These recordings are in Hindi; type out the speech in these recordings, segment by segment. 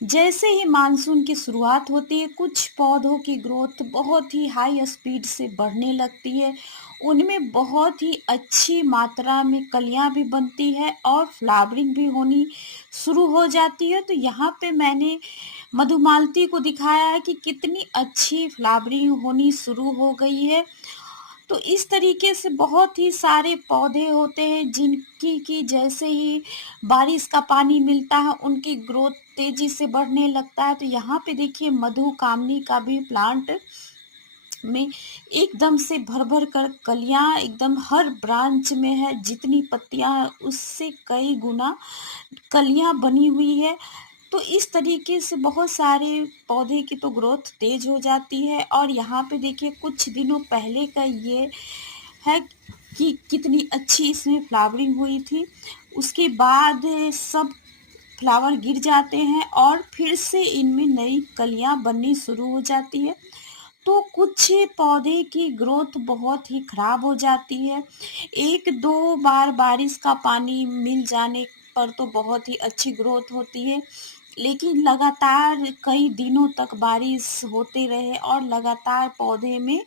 जैसे ही मानसून की शुरुआत होती है, कुछ पौधों की ग्रोथ बहुत ही हाई स्पीड से बढ़ने लगती है। उनमें बहुत ही अच्छी मात्रा में कलियाँ भी बनती है और फ्लावरिंग भी होनी शुरू हो जाती है। तो यहाँ पे मैंने मधुमालती को दिखाया है कि कितनी अच्छी फ्लावरिंग होनी शुरू हो गई है। तो इस तरीके से बहुत ही सारे पौधे होते हैं जिनकी कि जैसे ही बारिश का पानी मिलता है उनकी ग्रोथ तेजी से बढ़ने लगता है। तो यहाँ पे देखिए मधुकामनी का भी प्लांट में एकदम से भर-भर कर कलियाँ एकदम हर ब्रांच में है, जितनी पत्तियाँ हैं उससे कई गुना कलियाँ बनी हुई है। तो इस तरीके से बहुत सारे पौधे की तो ग्रोथ तेज हो जाती है। और यहाँ पे देखिए कुछ दिनों पहले का ये है कि कितनी अच्छी इसमें फ्लावरिंग हुई थी। उसके बाद सब फ्लावर गिर जाते हैं और फिर से इनमें नई कलियां बननी शुरू हो जाती है। तो कुछ पौधे की ग्रोथ बहुत ही खराब हो जाती है। 1-2 बार बारिश का पानी मिल जाने पर तो बहुत ही अच्छी ग्रोथ होती है। लेकिन लगातार कई दिनों तक बारिश होते रहे और लगातार पौधे में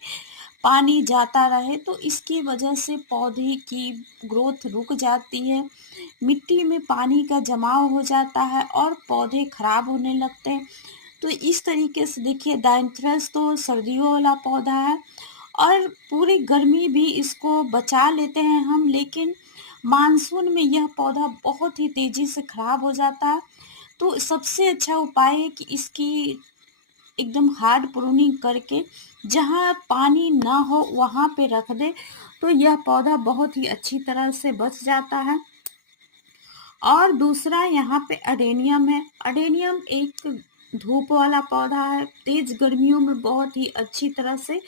पानी जाता रहे तो इसकी वजह से पौधे की ग्रोथ रुक जाती है। मिट्टी में पानी का जमाव हो जाता है और पौधे खराब होने लगते हैं। तो इस तरीके से देखिए डायंथरस तो सर्दियों वाला पौधा है और पूरी गर्मी भी इसको बचा लेते हैं हम, लेकिन मानसून में यह पौधा बहुत ही तेज़ी से खराब हो जाता है। तो सबसे अच्छा उपाय है कि इसकी एकदम हार्ड प्रूनिंग करके जहाँ पानी ना हो वहाँ पे रख दें, तो यह पौधा बहुत ही अच्छी तरह से बच जाता है। और दूसरा यहाँ पे अडेनियम है। अडेनियम एक धूप वाला पौधा है, तेज गर्मियों में बहुत ही अच्छी तरह से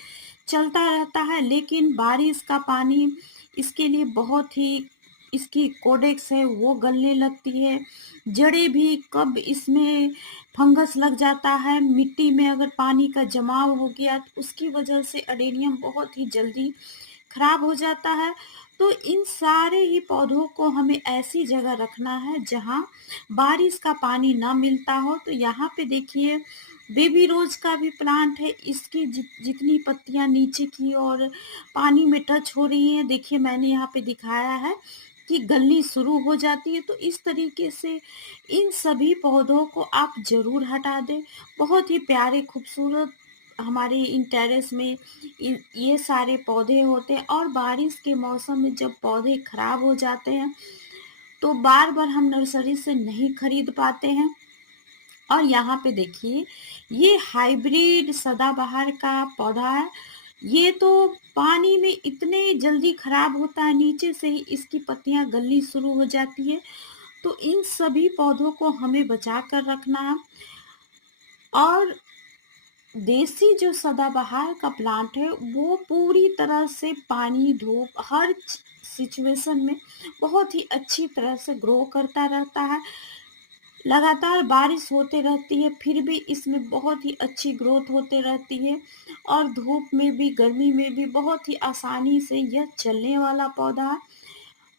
चलता रहता है, लेकिन बारिश का पानी इसके लिए बहुत ही इसकी कोडेक्स है वो गलने लगती है। जड़ें भी कब इसमें फंगस लग जाता है, मिट्टी में अगर पानी का जमाव हो गया तो उसकी वजह से अडेनियम बहुत ही जल्दी खराब हो जाता है। तो इन सारे ही पौधों को हमें ऐसी जगह रखना है जहाँ बारिश का पानी ना मिलता हो। तो यहाँ पे देखिए बेबी रोज का भी प्लांट है, इसकी जितनी पत्तियां नीचे की और पानी में टच हो रही हैं, देखिए मैंने यहाँ पे दिखाया है कि गलनी शुरू हो जाती है। तो इस तरीके से इन सभी पौधों को आप जरूर हटा दें। बहुत ही प्यारे खूबसूरत हमारे इन टेरेस में ये सारे पौधे होते हैं। और बारिश के मौसम में जब पौधे खराब हो जाते हैं तो बार बार हम नर्सरी से नहीं खरीद पाते हैं। और यहाँ पे देखिए ये हाइब्रिड सदाबहार का पौधा है। ये तो पानी में इतने जल्दी खराब होता है, नीचे से ही इसकी पत्तियां गलनी शुरू हो जाती है। तो इन सभी पौधों को हमें बचा कर रखना है। और देसी जो सदाबहार का प्लांट है वो पूरी तरह से पानी धूप हर सिचुएशन में बहुत ही अच्छी तरह से ग्रो करता रहता है। लगातार बारिश होते रहती है फिर भी इसमें बहुत ही अच्छी ग्रोथ होते रहती है। और धूप में भी गर्मी में भी बहुत ही आसानी से यह चलने वाला पौधा है।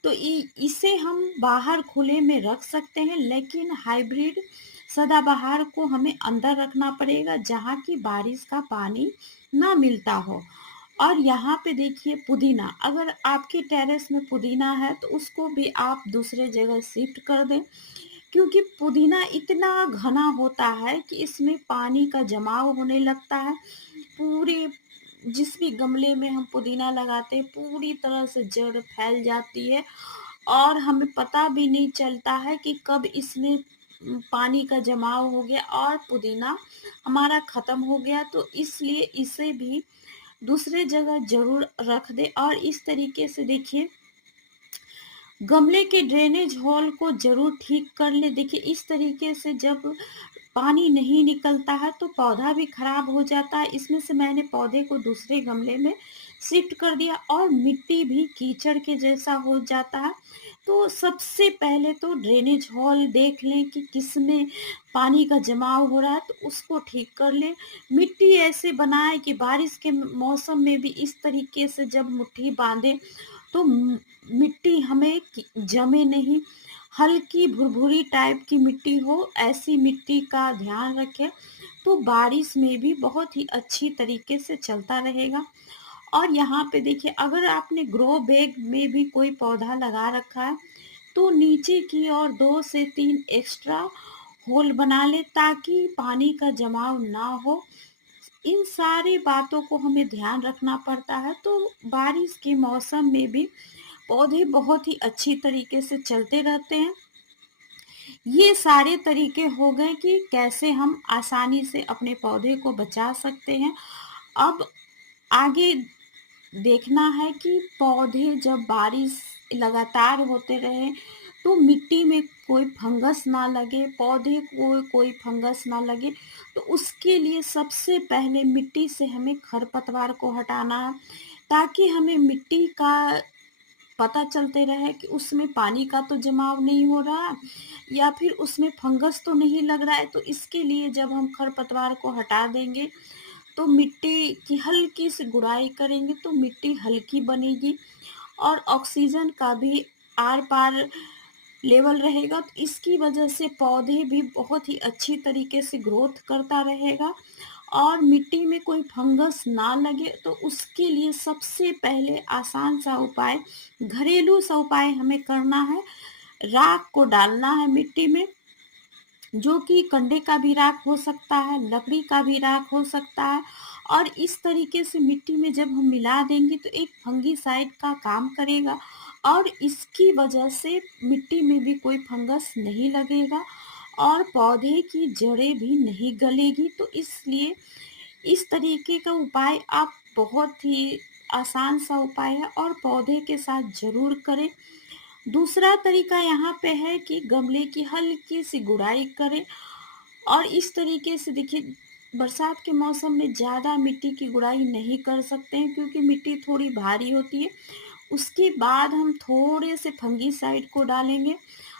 तो इसे हम बाहर खुले में रख सकते हैं, लेकिन हाइब्रिड सदाबहार को हमें अंदर रखना पड़ेगा जहाँ की बारिश का पानी ना मिलता हो। और यहाँ पे देखिए पुदीना, अगर आपके टेरेस में पुदीना है तो उसको भी आप दूसरे जगह शिफ्ट कर दें, क्योंकि पुदीना इतना घना होता है कि इसमें पानी का जमाव होने लगता है। पूरे जिस भी गमले में हम पुदीना लगाते हैं पूरी तरह से जड़ फैल जाती है और हमें पता भी नहीं चलता है कि कब इसमें पानी का जमाव हो गया और पुदीना हमारा खत्म हो गया। तो इसलिए इसे भी दूसरे जगह जरूर रख दे। और इस तरीके से देखिए गमले के ड्रेनेज होल को जरूर ठीक कर ले। देखिए इस तरीके से जब पानी नहीं निकलता है तो पौधा भी खराब हो जाता है। इसमें से मैंने पौधे को दूसरे गमले में शिफ्ट कर दिया और मिट्टी भी कीचड़ के जैसा हो जाता है। तो सबसे पहले तो ड्रेनेज होल देख लें कि किसमें पानी का जमाव हो रहा है तो उसको ठीक कर लें। मिट्टी ऐसे बनाए कि बारिश के मौसम में भी इस तरीके से जब मुट्ठी बांधे तो मिट्टी हमें जमे नहीं, हल्की भुरभुरी टाइप की मिट्टी हो, ऐसी मिट्टी का ध्यान रखें। तो बारिश में भी बहुत ही अच्छी तरीके से चलता रहेगा। और यहाँ पे देखिए, अगर आपने ग्रो बैग में भी कोई पौधा लगा रखा है, तो नीचे की ओर 2 से 3 एक्स्ट्रा होल बना लें, ताकि पानी का जमाव ना हो। इन सारी बातों को हमें ध्यान रखना पड़ता है। तो बारिश के मौसम में भी पौधे बहुत ही अच्छी तरीके से चलते रहते हैं। ये सारे तरीके हो गए कि कैसे हम आसानी से अपने पौधे को बचा सकते हैं। अब आगे देखना है कि पौधे जब बारिश लगातार होते रहे, तो मिट्टी में कोई फंगस ना लगे, पौधे को कोई फंगस ना लगे। तो उसके लिए सबसे पहले मिट्टी से हमें खरपतवार को हटाना है, ताकि हमें मिट्टी का पता चलते रहे कि उसमें पानी का तो जमाव नहीं हो रहा, या फिर उसमें फंगस तो नहीं लग रहा है। तो इसके लिए जब हम खरपतवार को हटा देंगे, तो मिट्टी की हल्की सी गुड़ाई करेंगे, तो मिट्टी हल्की बनेगी और ऑक्सीजन का भी आर-पार लेवल रहेगा। तो इसकी वजह से पौधे भी बहुत ही अच्छी तरीके से ग्रोथ करता रहेगा और मिट्टी में कोई फंगस ना लगे। तो उसके लिए सबसे पहले आसान सा उपाय, घरेलू सा उपाय हमें करना है। राख को डालना है मिट्टी में, जो कि कंडे का भी राख हो सकता है, लकड़ी का भी राख हो सकता है। और इस तरीके से मिट्टी में जब हम मिला देंगे, तो एक फंगीसाइड का काम करेगा और इसकी वजह से मिट्टी में भी कोई फंगस नहीं लगेगा और पौधे की जड़ें भी नहीं गलेगी। तो इसलिए इस तरीके का उपाय आप, बहुत ही आसान सा उपाय है और पौधे के साथ ज़रूर करें। दूसरा तरीका यहाँ पे है कि गमले की हल्की सी गुड़ाई करें। और इस तरीके से देखिए, बरसात के मौसम में ज़्यादा मिट्टी की गुड़ाई नहीं कर सकते हैं, क्योंकि मिट्टी थोड़ी भारी होती है। उसके बाद हम थोड़े से फंगीसाइड को डालेंगे।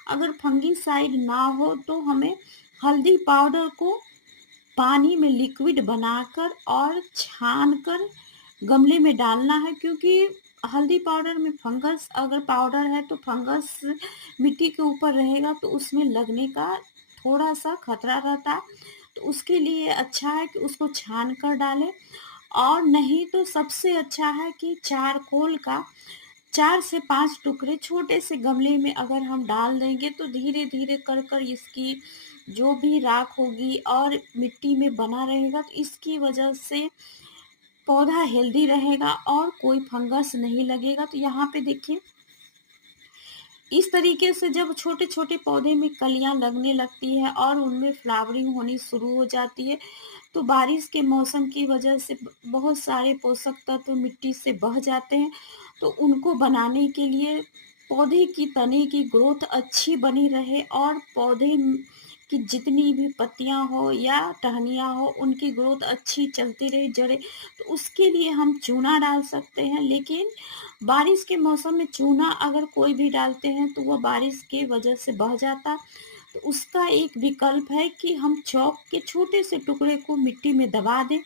अगर फंगीसाइड ना हो, तो हमें हल्दी पाउडर को पानी में लिक्विड बनाकर और छान कर गमले में डालना है, क्योंकि हल्दी पाउडर में फंगस अगर पाउडर है, तो फंगस मिट्टी के ऊपर रहेगा, तो उसमें लगने का थोड़ा सा खतरा रहता है। तो उसके लिए अच्छा है कि उसको छान कर डालें। और नहीं तो सबसे अच्छा है कि चारकोल का 4 से 5 टुकड़े छोटे से गमले में अगर हम डाल देंगे, तो धीरे-धीरे कर कर इसकी जो भी राख होगी और मिट्टी में बना रहेगा, तो इसकी वजह से पौधा हेल्दी रहेगा और कोई फंगस नहीं लगेगा। तो यहाँ पे देखिए, इस तरीके से जब छोटे-छोटे पौधे में कलियाँ लगने लगती है और उनमें फ्लावरिंग होनी शुरू हो जाती है, तो बारिश के मौसम की वजह से बहुत सारे पोषक तत्व मिट्टी से बह जाते हैं। तो उनको बनाने के लिए पौधे की तने की ग्रोथ अच्छी बनी रहे और पौधे की जितनी भी पत्तियां हो या टहनियाँ हो, उनकी ग्रोथ अच्छी चलती रहे, जड़ें। तो उसके लिए हम चूना डाल सकते हैं, लेकिन बारिश के मौसम में चूना अगर कोई भी डालते हैं, तो वह बारिश की वजह से बह जाता। तो उसका एक विकल्प है कि हम चॉक के छोटे से टुकड़े को मिट्टी में दबा दें,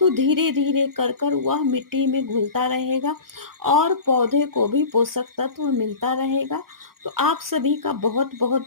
तो धीरे-धीरे कर कर वह मिट्टी में घुलता रहेगा और पौधे को भी पोषक तत्व मिलता रहेगा। तो आप सभी का बहुत-बहुत